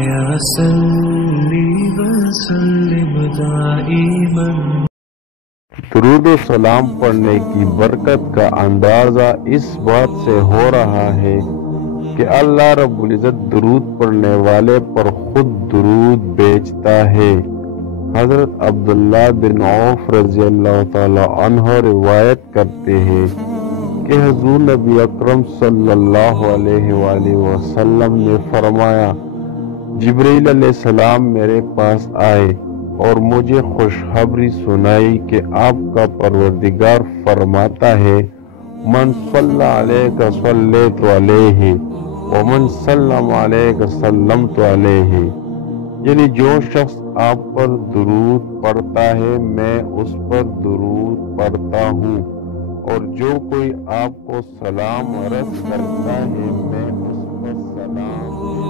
يا صلي وسلم دائما۔ درود و سلام پڑھنے کی برکت کا اندازہ اس بات سے ہو رہا ہے کہ اللہ رب العزت درود پڑھنے والے پر خود درود بیچتا ہے۔ حضرت عبداللہ بن عوف رضی اللہ تعالی عنہ روایت کرتے ہیں کہ حضور نبی اکرم صلی اللہ علیہ وآلہ وسلم نے فرمایا، جبرائیل علیہ السلام میرے پاس آئے اور مجھے خوشخبری سنائی کہ آپ کا پروردگار فرماتا ہے، من صلی علیک صلیت علیہ ومن سلم علیک سلمت علیہ، یعنی جو شخص آپ پر درود پڑھتا ہے میں اس پر درود پڑھتا ہوں، اور جو کوئی آپ کو سلام عرض کرتا ہے میں اس پر سلام